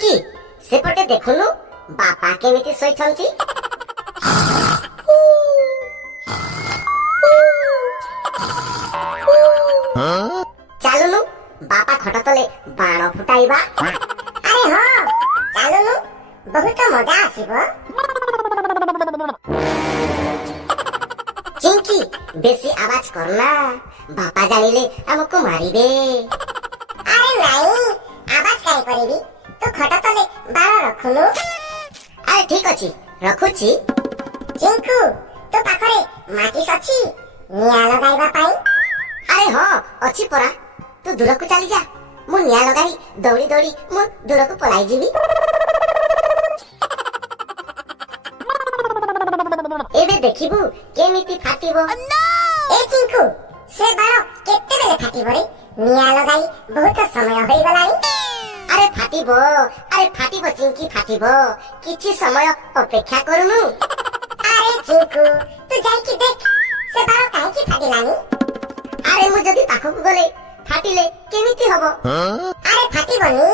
ଚିଙ୍କି ସେପଟେ ଦେଖୁନୁ ବାପା କେମିତି ଶୋଇଛନ୍ତି। ଚାଲୁନୁ ବାପା ଖଟ ତଳେ ବାଣ ଫୁଟାଇବା। ଆରେ ହଁ ଚାଲୁନୁ, ବହୁତ ମଜା ଆସିବ। ଚିଙ୍କି ବେଶୀ ଆବାଜ କରନା, ବାପା ଜାଣିଲେ ଆମକୁ ମାରିବେ। ଆରେ ନାଇଁ, ଆବାଜ କାହିଁ କରିବି? ତୁ ଖଟ ତଳେ ବାଣ ରଖୁନୁ। ଆରେ ଠିକ ଅଛି ରଖୁଛି। ଚିଙ୍କୁ, ତୋ ପାଖରେ ମାଚିସ୍ ଅଛି ନିଆଁ ଲଗାଇବା ପାଇଁ? ଆରେ ହଁ ଅଛି ପରା, ତୁ ଦୂରକୁ ଚାଲିଯା, ମୁଁ ନିଆଁ ଲଗାଇ ଦୌଡ଼ି ଦୌଡ଼ି ମୁଁ ଦୂରକୁ ପଳାଇ ଯିବି। ଏବେ ଦେଖିବୁ କେମିତି ଫାଟିବ। ଏ ଚିଙ୍କୁ, ସେ ବାଣ କେତେବେଳେ ଫାଟିବ ରେ? ନିଆଁ ଲଗାଇ ବହୁତ ସମୟ ହୋଇଗଲାଣି। ଆରେ ଫାଟିବ ଚିଙ୍କି ଫାଟିବ, କିଛି ସମୟ ଅପେକ୍ଷା କରୁନୁ। ଆରେ ଚିଙ୍କୁ, ତୁ ଯାଇକି ଦେଖ ସେ ବାଣ କାହିଁକି ଫାଟିଲାନି। ଆରେ ମୁଁ ଯଦି ପାଖକୁ ଗଲେ ଫାଟିଲେ କେମିତି ହବ? ଆରେ ଫାଟିବନି,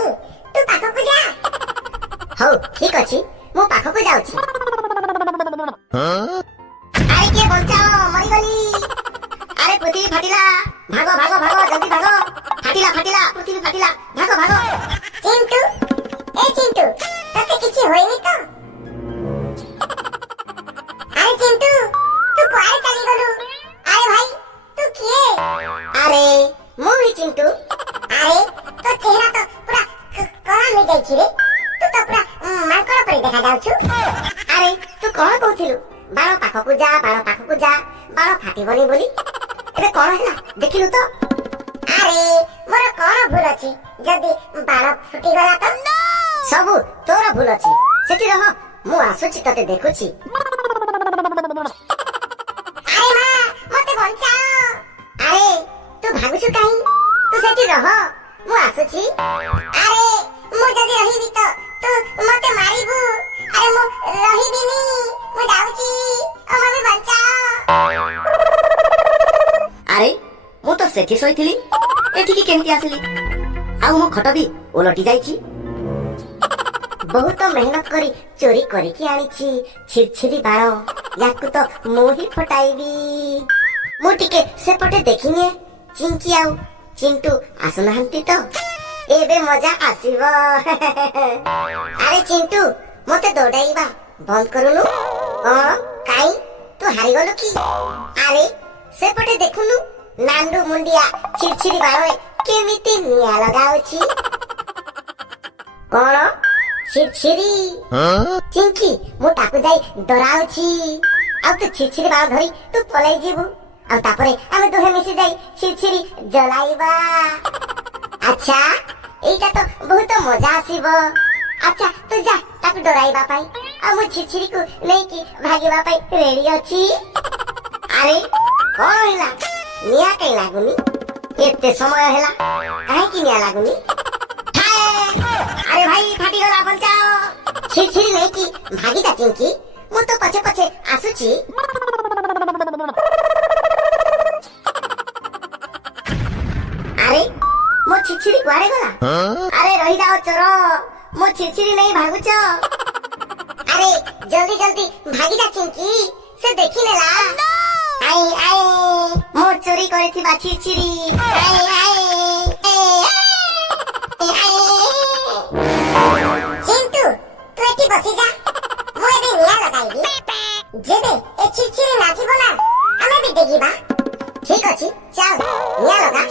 ତୁ ପାଖକୁ ଯା। ହଉ ଠିକ ଅଛି, ମୁଁ ପାଖକୁ ଯାଉଛି। ଆରେ କିଏ ବଞ୍ଚାଅ, ମରିଗଲି। ଆରେ ପୃଥିବୀ ଫାଟିଲା, ଭାଗ ଭାଗ ଭାଗ ଜଲ୍ଦି ଭାଗ। ଫାଟିଲା ପୃଥିବୀ ଫାଟିଲା, ଭାଗ ଭାଗ। ଚିନ୍ତୁ, ଏ ଚିନ୍ତୁ, ତତେ କିଛି ହୋଇନି ତ? ଆରେ ଚିନ୍ତୁ, ତୁ କୁଆଡେ ଚାଲିଗଲୁ? ଆରେ ଭାଇ, ତୁ କିଏ? ଆରେ ମୁଁ ହିଁ ଚିଣ୍ଟୁ। ଆରେ ତୋ ଚେହେରା ତ ପୁରା କଳା ହୋଇଯାଇଛି ରେ। ତୁ ତ ପୁରା ମାଙ୍କଡ ପରି ଦେଖା ଯାଉଛୁ। ଆରେ ତୁ କଣ କହୁଥିଲୁ? ବାଣ ପାଖକୁ ଯା, ବାଣ ଫାଟିବନି ବୋଲି। ଏବେ କଣ ହେଲା ଦେଖିଲୁ ତ? ଆରେ ମୋର କଣ ଭୁଲ ଅଛି ଯଦି ବାଣ ଫୁଟିଗଲା ତ? ସବୁ ତୋର ଭୁଲ ଅଛି। ସେଠି ରହ, ମୁଁ ଆସୁଛି, ତତେ ଦେଖୁଛି। ଆରେ ମା, ମତେ ବଞ୍ଚାଅ। ଆରେ ତୁ ଭାବୁଛୁ କାହିଁ? ତୁ ସେଠି ରହ, ମୁଁ ଆସୁଛି। ଆରେ ମୁଁ ଯଦି ରହିବି ତ ତୁ ମତେ ମାରିବୁ। ଆରେ ମୁଁ ରହିବିନି, ମୁଁ ଯାଉଛି। ଓ ମମି ବଞ୍ଚାଅ। ଆରେ ମୁଁ ତ ସେଠି ଶୋଇଥିଲି, ଏଠିକି କେମିତି ଆସିଲି? ଆଉ ମୋ ଖଟ ବି ଓଲଟି ଯାଇଛି। ବହୁତ ମେହନତ କରି ଚୋରି କରିକି ଆଣିଛି ଛିରଛିରି ବାଣ, ୟାକୁ ତ ମୁଁ ହିଁ ଫଟାଇବି। ମୁଁ ଟିକେ ସେପଟେ ଦେଖିନିଏ, ଚିଙ୍କି ଆଉ ଚିଣ୍ଟୁ ଆସୁନାହାନ୍ତି ତ? ଏବେ ମଜା ଆସିବ। ଆରେ ଚିଣ୍ଟୁ, ମତେ ଦୌଡାଇବା ବନ୍ଦ କରୁନୁ। କଣ କାଇଁ, ତୁ ହାରିଗଲୁ କି? ଆରେ ସେପଟେ ଦେଖୁନୁ, ନାଣ୍ଡୁ ମୁଣ୍ଡିଆ ଛିରଛିରି ବାଣରେ କେମିତି ନିଆଁ ଲଗାଉଛି। କଣ ଛିରଛିରି? ଚିଙ୍କି, ମୁଁ ତାକୁ ଯାଇ ଡରାଉଛି। ଆଉ ତୁ ଛିରଛିରି ବାଣ ଧରି ତୁ ପଳେଇ ଯିବୁ, ଆଉ ତାପରେ ଆମେ ଦୁହେଁ ମିଶି ଯାଇ ଛିରଛିରି ଜଳାଇବା। ଆଚ୍ଛା, ଏଇଟା ତ ବହୁତ ମଜା ଆସିବ। ଆଚ୍ଛା ତୁ ଯା ତାକୁ ଡରାଇବା ପାଇଁ, ଆଉ ମୁଁ ଛିରଛିରିକୁ ନେଇକି ଭାଗିବା ପାଇଁ ରେଡି ଅଛି। ଆରେ କଣ ହେଲା, ନିଆଁ କାଇଁ ଲାଗୁନି? ଏତେ ସମୟ ହେଲା, କାହିଁକି ନିଆଁ ଲାଗୁନି? ଆରେ ଭାଇ ଫାଟିଗଲା, ବଞ୍ଚାଅ। ଛିରଛିରି ନେଇକି ଭାଗିଯା ଚିଙ୍କି, ମୁଁ ତ ପଛେ ପଛେ ଆସୁଛି। ଆରେ ମୋ ଛିରଛିରି କୁଆଡେ ଗଲା? ଆରେ ରହିଯାଅ ଚୋର, ମୋ ଛିରଛିରି ନେଇ ଭାଗୁଛ। ଆରେ ଜଲ୍ଦି ଜଲ୍ଦି ଭାଗିଯା ଚିଙ୍କି, ସେ ଦେଖିନେଲା। ଆଇ ଆଇ, ମୁଁ ଚୋରି କରିଥିବା ଛିରଛିରି। ଆଇ ଆଇ ଚିନ୍ତୁ, ତୁ ଏଠି ବସିଯା, ମୁଁ ଏବେ ନିଆଁ ଲଗାଇବି। ଯେବେ ଏ ଛିରଛିରି ନାଚିବ ନା, ଆମେ ବି ଡେଗିବା। ଠିକ ଅଛି, ଚାଲ ନିଆଁ ଲଗା।